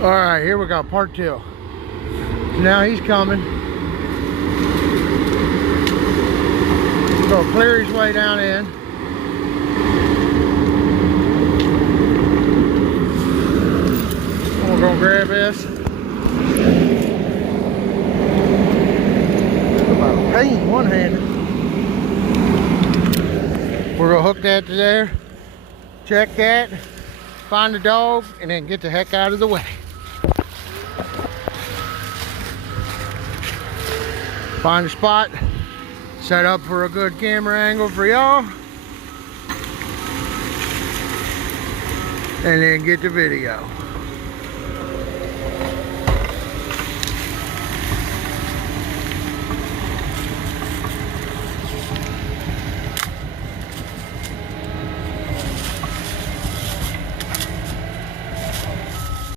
All right, here we go, part 2. Now he's coming. Go clear his way down in. We're gonna grab this. About a pain one-handed. We're gonna hook that to there, check that, find the dog, and then get the heck out of the way. Find a spot, set up for a good camera angle for y'all, and then get the video.